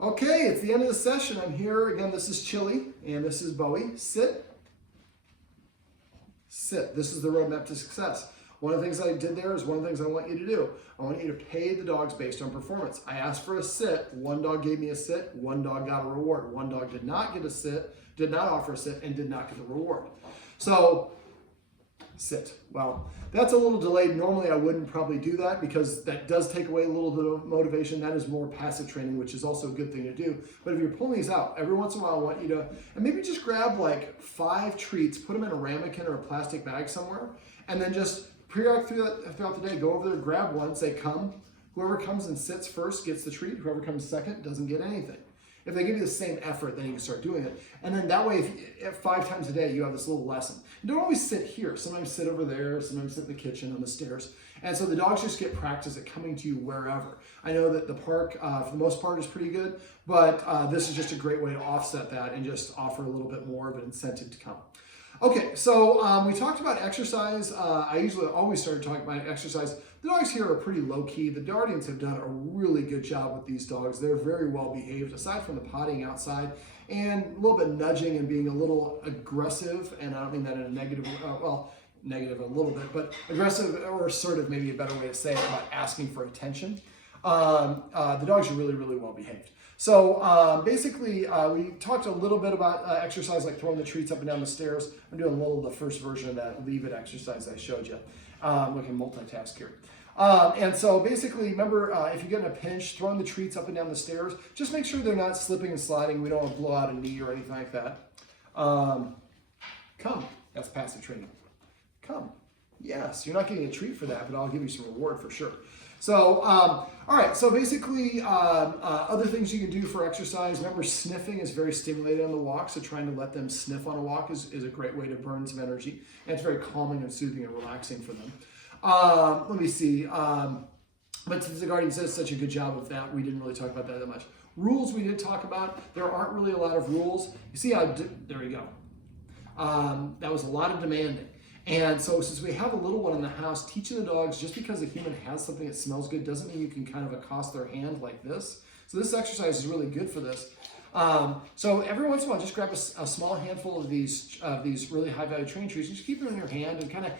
Okay, it's the end of the session. I'm here again. This is Chili and this is Bowie. Sit. Sit. This is the roadmap to success. One of the things I did there is one of the things I want you to do. I want you to pay the dogs based on performance. I asked for a sit. One dog gave me a sit. One dog got a reward. One dog did not get a sit, did not offer a sit, and did not get the reward. So, sit. Well, that's a little delayed. Normally I wouldn't probably do that because that does take away a little bit of motivation. That is more passive training, which is also a good thing to do. But if you're pulling these out, every once in a while I want you to, and maybe just grab like 5 treats, put them in a ramekin or a plastic bag somewhere, and then just periodically throughout the day, go over there, grab one, say come. Whoever comes and sits first gets the treat. Whoever comes second doesn't get anything. If they give you the same effort, then you can start doing it. And then that way, if 5 times a day, you have this little lesson. And don't always sit here. Sometimes sit over there. Sometimes sit in the kitchen, on the stairs. And so the dogs just get practice at coming to you wherever. I know that the park, for the most part, is pretty good. But this is just a great way to offset that and just offer a little bit more of an incentive to come. Okay, so we talked about exercise. I always start talking about exercise. The dogs here are pretty low-key. The Guardians have done a really good job with these dogs. They're very well behaved, aside from the pottying outside, and a little bit nudging and being a little aggressive, and I don't mean that in a negative, well, negative a little bit, but aggressive or assertive, maybe a better way to say it, about asking for attention. The dogs are really, really well behaved. So basically, we talked a little bit about exercise, like throwing the treats up and down the stairs. I'm doing a little of the first version of that leave it exercise I showed you. We can multitask here. And so basically, remember, if you get in a pinch, throwing the treats up and down the stairs, just make sure they're not slipping and sliding. We don't want to blow out a knee or anything like that. Come. That's passive training. Come. Yes, you're not getting a treat for that, but I'll give you some reward for sure. So, all right, so basically, other things you can do for exercise. Remember, sniffing is very stimulating on the walk, so trying to let them sniff on a walk is a great way to burn some energy. And it's very calming and soothing and relaxing for them. Let me see. But since the Guardian says such a good job of that, we didn't really talk about that much. Rules we did talk about. There aren't really a lot of rules. You see how, there we go. That was a lot of demanding. And so since we have a little one in the house, teaching the dogs, just because a human has something that smells good doesn't mean you can kind of accost their hand like this. So this exercise is really good for this. So every once in a while, just grab a small handful of these really high-value training treats and just keep them in your hand and kind of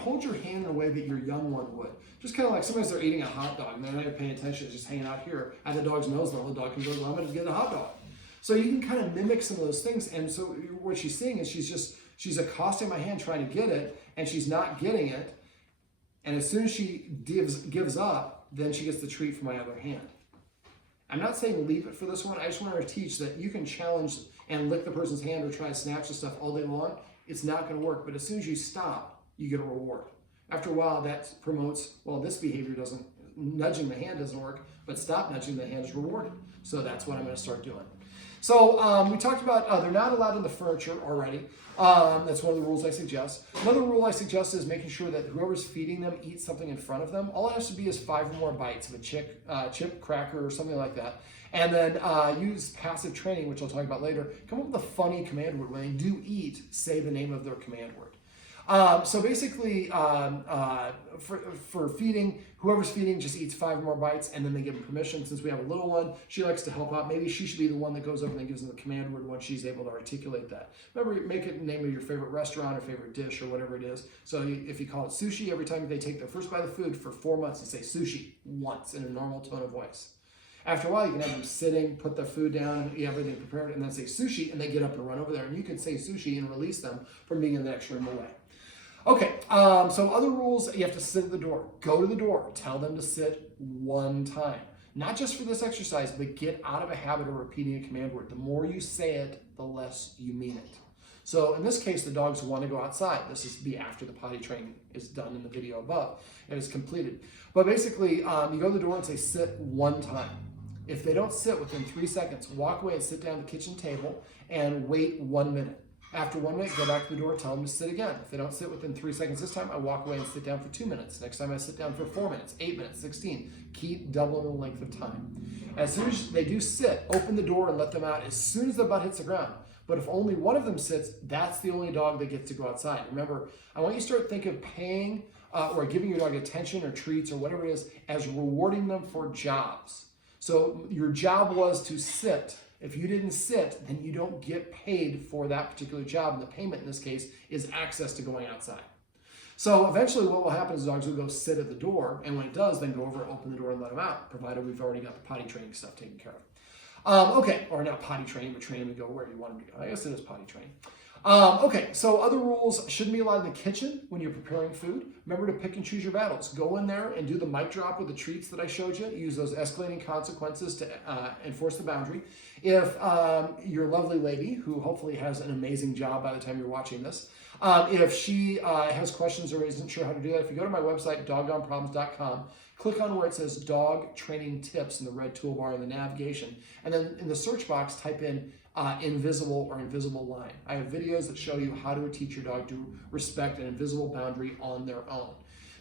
hold your hand in a way that your young one would. Just kind of like sometimes they're eating a hot dog and they're not even paying attention, it's just hanging out here at the dog's nose level. The dog can go, well, I'm going to get a hot dog. So you can kind of mimic some of those things. And so what she's seeing is she's accosting my hand trying to get it, and she's not getting it. And as soon as she gives up, then she gets the treat from my other hand. I'm not saying leave it for this one. I just want her to teach that you can challenge and lick the person's hand or try to snatch the stuff all day long. It's not going to work. But as soon as you stop, you get a reward. After a while, that promotes, well, this behavior doesn't, nudging the hand doesn't work, but stop nudging the hand is rewarded. So that's what I'm going to start doing. So we talked about they're not allowed in the furniture already. That's one of the rules I suggest. Another rule I suggest is making sure that whoever's feeding them eats something in front of them. All it has to be is 5 or more bites of a chip, cracker, or something like that. And then use passive training, which I'll talk about later. Come up with a funny command word. When they do eat, say the name of their command word. So basically, for feeding, whoever's feeding just eats 5 more bites, and then they give them permission. Since we have a little one, she likes to help out. Maybe she should be the one that goes up and then gives them the command word once she's able to articulate that. Remember, make it the name of your favorite restaurant or favorite dish or whatever it is. So if you call it sushi, every time they take their first bite of food for 4 months, you say sushi once in a normal tone of voice. After a while, you can have them sitting, put their food down, you have everything prepared, and then say sushi, and they get up and run over there. And you can say sushi and release them from being in the next room away. Okay, so other rules, you have to sit at the door. Go to the door. Tell them to sit one time. Not just for this exercise, but get out of a habit of repeating a command word. The more you say it, the less you mean it. So in this case, the dogs want to go outside. This is be after the potty training is done in the video above and is completed. But basically, you go to the door and say sit one time. If they don't sit within 3 seconds, walk away and sit down at the kitchen table and wait 1 minute. After 1 minute, go back to the door, tell them to sit again. If they don't sit within 3 seconds this time, I walk away and sit down for 2 minutes. Next time I sit down for 4 minutes, 8 minutes, 16. Keep doubling the length of time. As soon as they do sit, open the door and let them out as soon as the butt hits the ground. But if only one of them sits, that's the only dog that gets to go outside. Remember, I want you to start thinking of paying or giving your dog attention or treats or whatever it is as rewarding them for jobs. So your job was to sit. If you didn't sit, then you don't get paid for that particular job. And the payment in this case is access to going outside. So eventually what will happen is the dogs will go sit at the door, and when it does, then go over, open the door, and let them out, provided we've already got the potty training stuff taken care of. Okay, or not potty training, but training to go where you want them to go. I guess it is potty training. Okay, so other rules: shouldn't be allowed in the kitchen when you're preparing food. Remember to pick and choose your battles. Go in there and do the mic drop with the treats that I showed you. Use those escalating consequences to enforce the boundary. If your lovely lady, who hopefully has an amazing job by the time you're watching this, if she has questions or isn't sure how to do that, if you go to my website, doggoneproblems.com, click on where it says Dog Training Tips in the red toolbar in the navigation, and then in the search box, type in invisible or invisible line. I have videos that show you how to teach your dog to respect an invisible boundary on their own.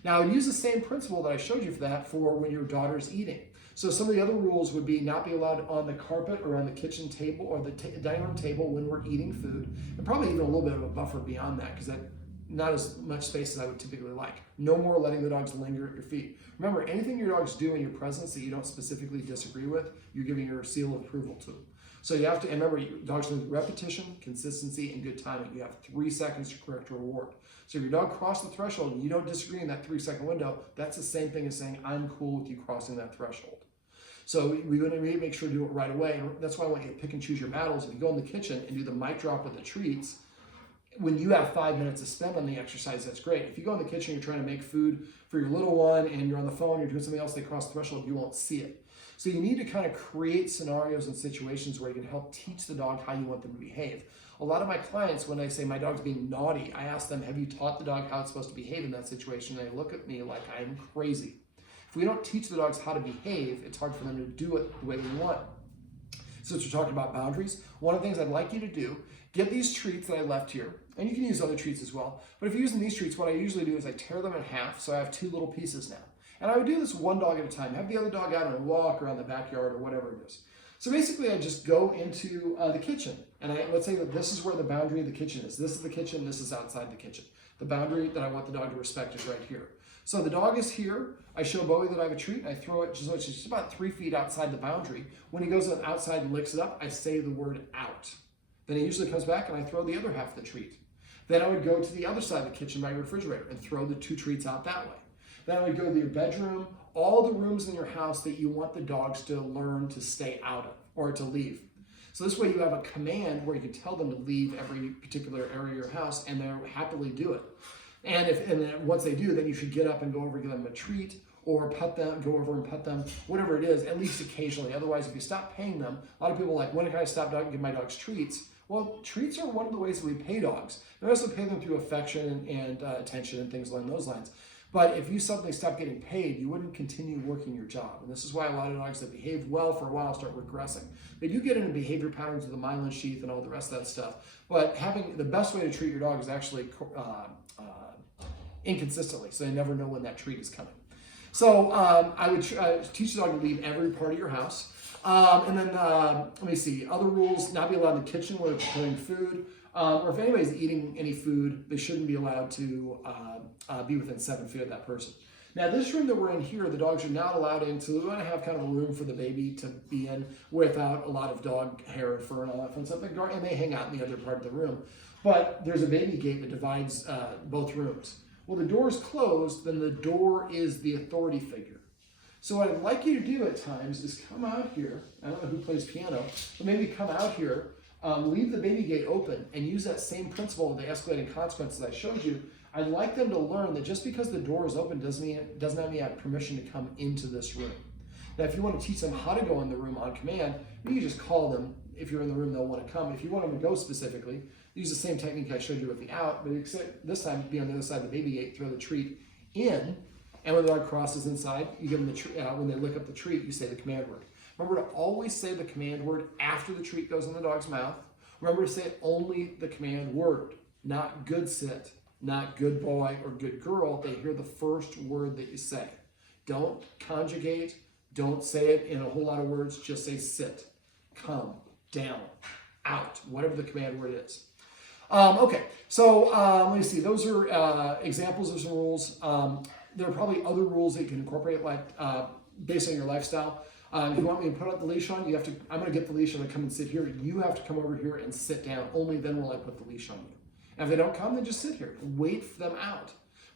Now, I use the same principle that I showed you for that for when your daughter's eating. So some of the other rules would be not be allowed on the carpet or on the kitchen table or the dining room table when we're eating food, and probably even a little bit of a buffer beyond that, because that not as much space as I would typically like. No more letting the dogs linger at your feet. Remember, anything your dogs do in your presence that you don't specifically disagree with, you're giving your seal of approval to. So you have to, and remember, dogs need repetition, consistency, and good timing. You have 3 seconds to correct a reward. So if your dog crossed the threshold and you don't disagree in that 3-second window, that's the same thing as saying, I'm cool with you crossing that threshold. So we want to make sure to do it right away. And that's why I want you to pick and choose your battles. If you go in the kitchen and do the mic drop with the treats, when you have 5 minutes to spend on the exercise, that's great. If you go in the kitchen, you're trying to make food for your little one and you're on the phone, you're doing something else, they cross the threshold, you won't see it. So you need to kind of create scenarios and situations where you can help teach the dog how you want them to behave. A lot of my clients, when I say my dog's being naughty, I ask them, have you taught the dog how it's supposed to behave in that situation? And they look at me like I'm crazy. If we don't teach the dogs how to behave, it's hard for them to do it the way we want. Since we're talking about boundaries, one of the things I'd like you to do, get these treats that I left here, and you can use other treats as well, but if you're using these treats, what I usually do is I tear them in half, so I have 2 little pieces now. And I would do this one dog at a time, have the other dog out on a walk around the backyard or whatever it is. So basically I just go into the kitchen, and let's say that this is where the boundary of the kitchen is. This is the kitchen, this is outside the kitchen. The boundary that I want the dog to respect is right here. So the dog is here, I show Bowie that I have a treat, and I throw it just about 3 feet outside the boundary. When he goes outside and licks it up, I say the word out. Then he usually comes back and I throw the other half of the treat. Then I would go to the other side of the kitchen by your refrigerator and throw the 2 treats out that way. Then I would go to your bedroom, all the rooms in your house that you want the dogs to learn to stay out of or to leave. So this way you have a command where you can tell them to leave every particular area of your house, and they'll happily do it. And then once they do, then you should get up and go over and give them a treat, or pet them, go over and pet them, whatever it is, at least occasionally. Otherwise, if you stop paying them, a lot of people are like, when can I stop giving my dogs treats? Well, treats are one of the ways that we pay dogs. We also pay them through affection and attention and things along those lines. But if you suddenly stop getting paid, you wouldn't continue working your job. And this is why a lot of dogs that behave well for a while start regressing. They do get into behavior patterns with the myelin sheath and all the rest of that stuff. But having the best way to treat your dog is actually inconsistently, so they never know when that treat is coming. So I would teach the dog to leave every part of your house. And then, let me see, other rules: not be allowed in the kitchen where they're preparing food. Or if anybody's eating any food, they shouldn't be allowed to be within 7 feet of that person. Now, this room that we're in here, the dogs are not allowed in, so we want to have kind of a room for the baby to be in without a lot of dog hair and fur and all that fun stuff. And they hang out in the other part of the room. But there's a baby gate that divides both rooms. Well, the door is closed, then the door is the authority figure. So what I'd like you to do at times is come out here. I don't know who plays piano, but maybe come out here, leave the baby gate open, and use that same principle of the escalating consequences I showed you. I'd like them to learn that just because the door is open doesn't mean you have permission to come into this room. Now, if you want to teach them how to go in the room on command, you just call them. If you're in the room, they'll want to come. If you want them to go specifically, use the same technique I showed you with the out, but except this time be on the other side of the baby gate, throw the treat in, and when the dog crosses inside, you give them the treat. When they lick up the treat, you say the command word. Remember to always say the command word after the treat goes in the dog's mouth. Remember to say only the command word, not good sit, not good boy or good girl. They hear the first word that you say. Don't conjugate, don't say it in a whole lot of words, just say sit, come, down, out, whatever the command word is. Okay, so let me see, those are examples of some rules. There are probably other rules that you can incorporate, like based on your lifestyle. If you want me to put the leash on, you have to. I'm going to get the leash. I'm going to come and sit here. You have to come over here and sit down. Only then will I put the leash on you. And if they don't come, then just sit here. Wait for them out.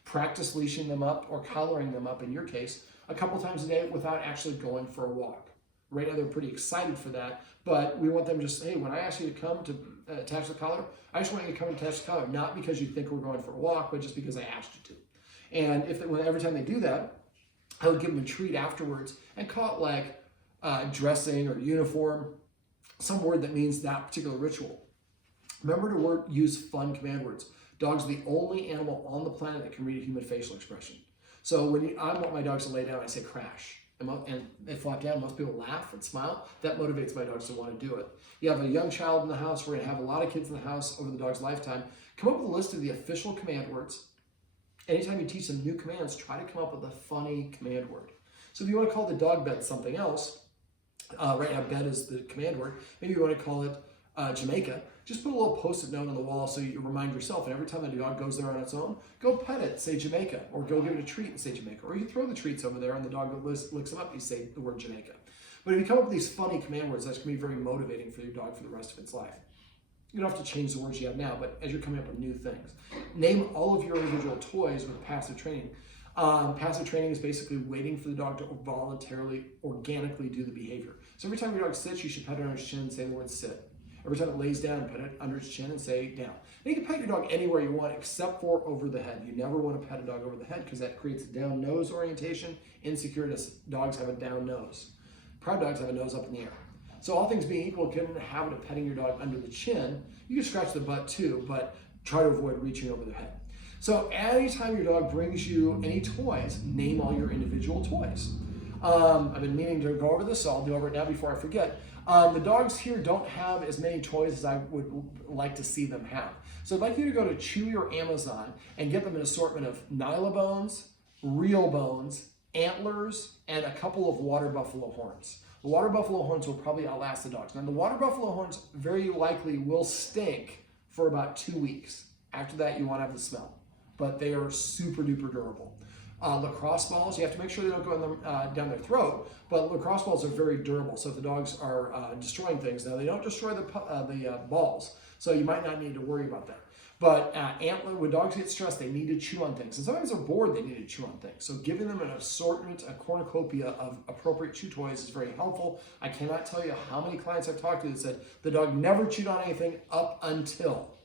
Practice leashing them up or collaring them up, in your case, a couple times a day without actually going for a walk. Right now, they're pretty excited for that, but we want them just, hey, when I ask you to come to attach the collar, I just want you to come and attach the collar, not because you think we're going for a walk, but just because I asked you to. And every time they do that, I would give them a treat afterwards and call it like dressing or uniform, some word that means that particular ritual. Remember to use fun command words. Dogs are the only animal on the planet that can read a human facial expression. So when I want my dogs to lay down, I say crash. And they flop down. Most people laugh and smile. That motivates my dogs to want to do it. You have a young child in the house. We're going to have a lot of kids in the house over the dog's lifetime. Come up with a list of the official command words. Anytime you teach them new commands, try to come up with a funny command word. So if you want to call the dog bed something else, right now bed is the command word. Maybe you want to call it Jamaica. Just put a little post-it note on the wall so you remind yourself, and every time the dog goes there on its own, go pet it, say Jamaica, or go give it a treat and say Jamaica, or you throw the treats over there and the dog licks them up, you say the word Jamaica. But if you come up with these funny command words, that's going to be very motivating for your dog for the rest of its life. You don't have to change the words you have now, but as you're coming up with new things. Name all of your individual toys with passive training. Passive training is basically waiting for the dog to voluntarily, organically do the behavior. So every time your dog sits, you should pet it on its chin and say the word sit. Every time it lays down, pet it under its chin and say down. And you can pet your dog anywhere you want except for over the head. You never want to pet a dog over the head because that creates a down nose orientation. Insecure dogs have a down nose. Proud dogs have a nose up in the air. So all things being equal, get in the habit of petting your dog under the chin. You can scratch the butt too, but try to avoid reaching over the head. So anytime your dog brings you any toys, name all your individual toys. I've been meaning to go over this, so I'll do over it now before I forget. The dogs here don't have as many toys as I would like to see them have. So I'd like you to go to Chewy or Amazon and get them an assortment of Nylabones, Real Bones, Antlers, and a couple of water buffalo horns. The water buffalo horns will probably outlast the dogs. Now the water buffalo horns very likely will stink for about 2 weeks. After that, you won't have the smell, but they are super duper durable. Lacrosse balls, you have to make sure they don't go down their throat, but lacrosse balls are very durable. So if the dogs are destroying things, now they don't destroy the balls, so you might not need to worry about that. But when dogs get stressed, they need to chew on things. And sometimes they're bored, they need to chew on things. So giving them an assortment, a cornucopia of appropriate chew toys is very helpful. I cannot tell you how many clients I've talked to that said the dog never chewed on anything up until.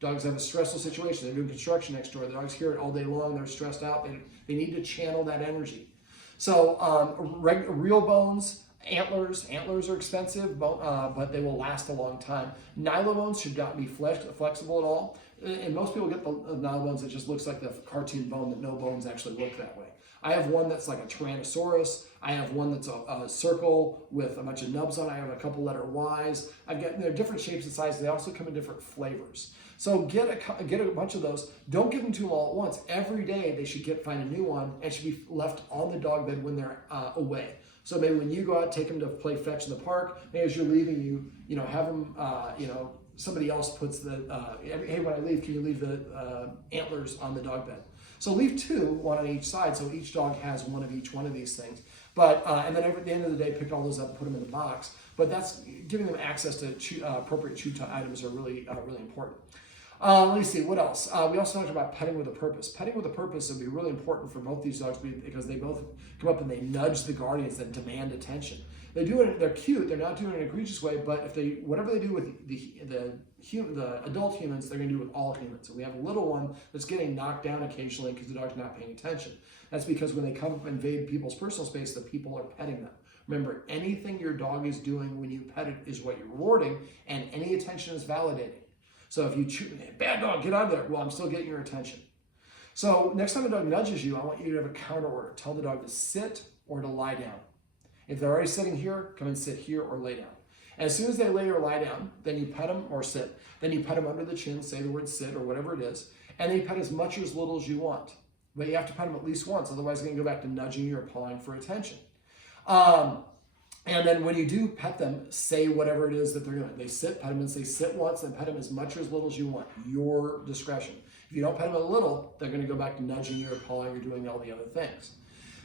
Dogs have a stressful situation. They're doing construction next door. The dogs hear it all day long. They're stressed out. They need to channel that energy. So real bones, antlers are expensive, but they will last a long time. Nylabones should not be flexible at all. And most people get the Nylabones that just looks like the cartoon bone, that no bones actually look that way. I have one that's like a Tyrannosaurus. I have one that's a circle with a bunch of nubs on it. I have a couple letter Ys. They're different shapes and sizes. They also come in different flavors. So get a bunch of those. Don't give them to them all at once. Every day they should find a new one and should be left on the dog bed when they're away. So maybe when you go out, take them to play fetch in the park. Maybe as you're leaving, you have them, somebody else puts hey, when I leave, can you leave the antlers on the dog bed? So leave 2, one on each side, so each dog has one of each one of these things. But and then at the end of the day, pick all those up, put them in the box. But that's giving them access to appropriate chew items are really important. Let me see, what else? We also talked about petting with a purpose. Petting with a purpose would be really important for both these dogs because they both come up and they nudge the guardians that demand attention. They do it, they're cute, they're not doing it in an egregious way, but whatever they do with the adult humans, they're going to do with all humans. So we have a little one that's getting knocked down occasionally because the dog's not paying attention. That's because when they come up and invade people's personal space, the people are petting them. Remember, anything your dog is doing when you pet it is what you're rewarding, and any attention is validating. So if you choose, bad dog, get out of there. Well, I'm still getting your attention. So next time a dog nudges you, I want you to have a counter order. Tell the dog to sit or to lie down. If they're already sitting here, come and sit here or lay down. As soon as they lay or lie down, then you pet them or sit. Then you pet them under the chin, say the word sit or whatever it is, and then you pet as much or as little as you want. But you have to pet them at least once, otherwise they're going to go back to nudging you or pawing for attention. And then when you do pet them, say whatever it is that they're doing. They sit, pet them and say sit once, and pet them as much or as little as you want. Your discretion. If you don't pet them a little, they're going to go back to nudging you or pawing or doing all the other things.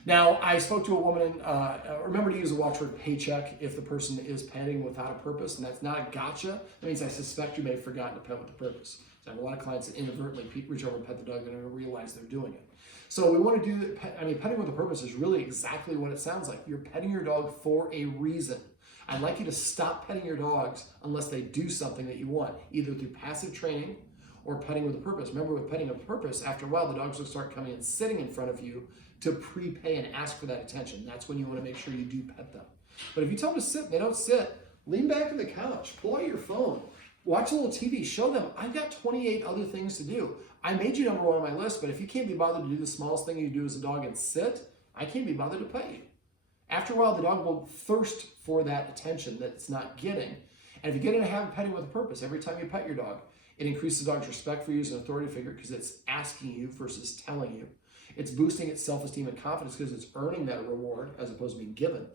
Now, I spoke to a woman, remember to use the watchword paycheck if the person is petting without a purpose, and that's not a gotcha. That means I suspect you may have forgotten to pet with a purpose. So I have a lot of clients that inadvertently reach over and pet the dog, they don't realize they're doing it. So we want to do, petting with a purpose is really exactly what it sounds like. You're petting your dog for a reason. I'd like you to stop petting your dogs unless they do something that you want, either through passive training or petting with a purpose. Remember, with petting with a purpose, after a while, the dogs will start coming and sitting in front of you to prepay and ask for that attention. That's when you want to make sure you do pet them. But if you tell them to sit and they don't sit, lean back on the couch, pull out your phone, watch a little TV, show them, I've got 28 other things to do. I made you number 1 on my list, but if you can't be bothered to do the smallest thing you do as a dog and sit, I can't be bothered to pet you. After a while, the dog will thirst for that attention that it's not getting. And if you get in a habit of petting with a purpose, every time you pet your dog, it increases the dog's respect for you as an authority figure because it's asking you versus telling you. It's boosting its self-esteem and confidence because it's earning that reward as opposed to being given.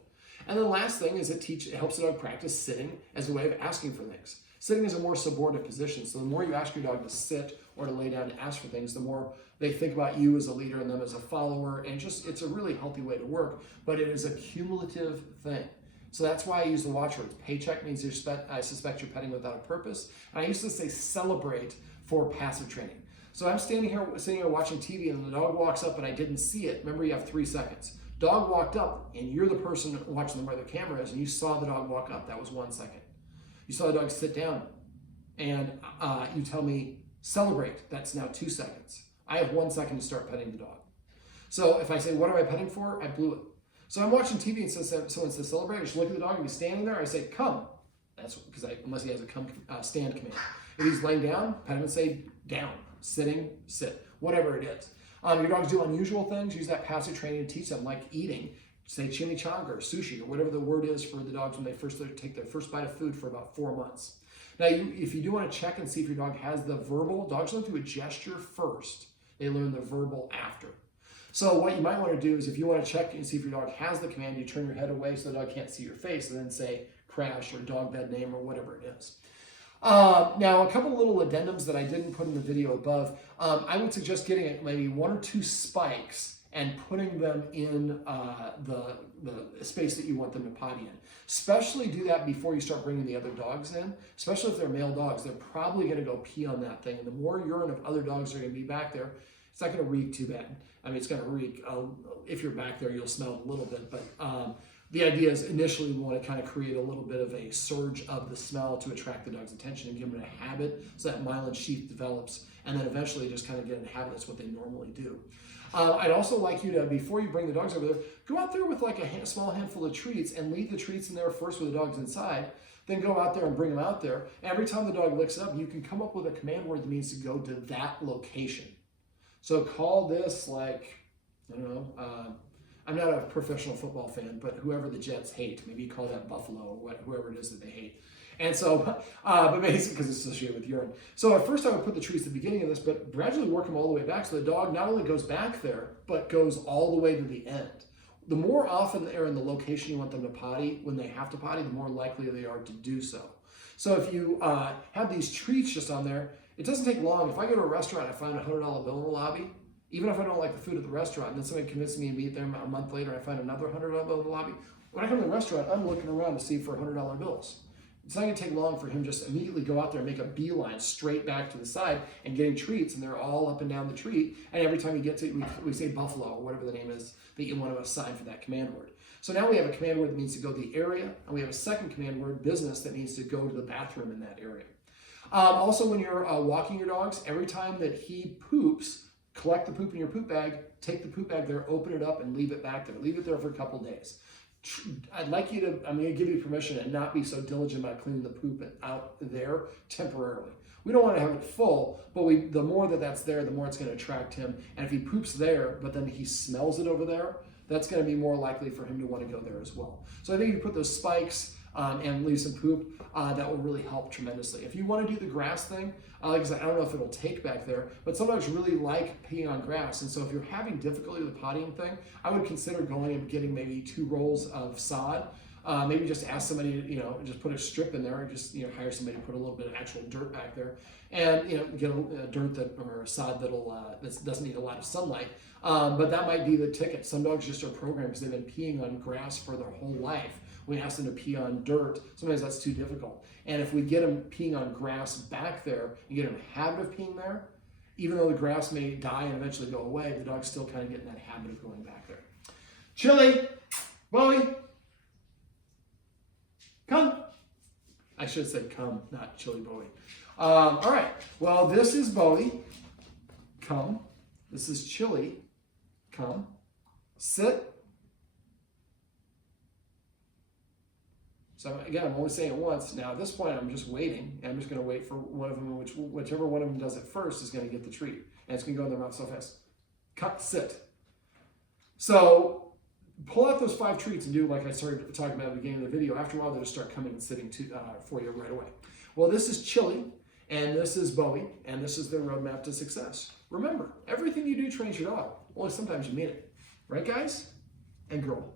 And the last thing is it helps the dog practice sitting as a way of asking for things. Sitting is a more subordinate position, so the more you ask your dog to sit or to lay down and ask for things, the more they think about you as a leader and them as a follower, and it's a really healthy way to work, but it is a cumulative thing. So that's why I use the watchwords. Paycheck means I suspect you're petting without a purpose, and I used to say celebrate for passive training. So I'm sitting here watching TV and the dog walks up and I didn't see it. Remember, you have 3 seconds. Dog walked up and you're the person watching them where the camera is and you saw the dog walk up. That was 1 second. You saw the dog sit down and you tell me celebrate. That's now 2 seconds. I have 1 second to start petting the dog. So if I say, what am I petting for? I blew it. So I'm watching TV and someone says celebrate. I just look at the dog and he's standing there. I say, come. That's because unless he has a come stand command. If he's laying down, pet him and say down. Sitting, sit, whatever it is. Your dogs do unusual things. Use that passive training to teach them, like eating. Say chimichanga or sushi or whatever the word is for the dogs when they first take their first bite of food for about 4 months. Now, if you do want to check and see if your dog has the verbal, dogs learn through a gesture first. They learn the verbal after. So what you might want to do is if you want to check and see if your dog has the command, you turn your head away so the dog can't see your face and then say crash or dog bed name or whatever it is. Now, a couple little addendums that I didn't put in the video above. I would suggest getting maybe 1 or 2 spikes and putting them in the space that you want them to potty in. Especially do that before you start bringing the other dogs in. Especially if they're male dogs, they're probably going to go pee on that thing. And the more urine of other dogs are going to be back there, it's not going to reek too bad. I mean, it's going to reek. If you're back there, you'll smell it a little bit, but the idea is initially we want to kind of create a little bit of a surge of the smell to attract the dog's attention and give them a habit so that myelin sheath develops, and then eventually just kind of get in a habit. That's what they normally do. I'd also like you to, before you bring the dogs over there, go out there with like a small handful of treats and leave the treats in there first with the dogs inside, then go out there and bring them out there. Every time the dog licks up, you can come up with a command word that means to go to that location. So call this like, I don't know, I'm not a professional football fan, but whoever the Jets hate, maybe you call that Buffalo or whoever it is that they hate. And so, but basically because it's associated with urine. So at first I would put the treats at the beginning of this, but gradually work them all the way back so the dog not only goes back there, but goes all the way to the end. The more often they're in the location you want them to potty, when they have to potty, the more likely they are to do so. So if you have these treats just on there, it doesn't take long. If I go to a restaurant and I find a $100 bill in the lobby, even if I don't like the food at the restaurant, and then somebody convinces me to meet them a month later, I find another $100 bill in the lobby. When I come to the restaurant, I'm looking around to see for $100 bills. It's not going to take long for him just immediately go out there and make a beeline straight back to the side and getting treats, and they're all up and down the treat. And every time you get to, we say buffalo or whatever the name is that you want to assign for that command word. So now we have a command word that means to go to the area, and we have a second command word, business, that means to go to the bathroom in that area. Also, when you're walking your dogs, every time that he poops, collect the poop in your poop bag, take the poop bag there, open it up, and leave it back there. Leave it there for a couple days. I'd like you to, I'm going to give you permission and not be so diligent about cleaning the poop out there temporarily. We don't want to have it full, but the more that's there, the more it's going to attract him. And if he poops there, but then he smells it over there, that's going to be more likely for him to want to go there as well. So I think if you put those spikes and leave some poop, that will really help tremendously. If you want to do the grass thing, like I said, I don't know if it'll take back there, but some dogs really like peeing on grass. And so if you're having difficulty with the pottying thing, I would consider going and getting maybe 2 rolls of sod Maybe just ask somebody to, just put a strip in there, or just hire somebody to put a little bit of actual dirt back there, and get a dirt or a sod that doesn't need a lot of sunlight. But that might be the ticket. Some dogs just are programmed because they've been peeing on grass for their whole life. We ask them to pee on dirt. Sometimes that's too difficult. And if we get them peeing on grass back there, and get them in a habit of peeing there, even though the grass may die and eventually go away, the dog's still kind of getting that habit of going back there. Chili, Bowie, come. I should say come, not Chili Bowie. All right, well, this is Bowie, come. This is Chili, come. Sit. So again, I'm only saying it once. Now at this point, I'm just waiting. I'm just going to wait for one of them, whichever one of them does it first is going to get the treat. And it's going to go in their mouth so fast. Cut, sit. So pull out those 5 treats and do like I started talking about at the beginning of the video. After a while, they'll just start coming and sitting for you right away. Well, this is Chili, and this is Bowie, and this is their roadmap to success. Remember, everything you do trains your dog. Only sometimes you mean it. Right, guys and girl?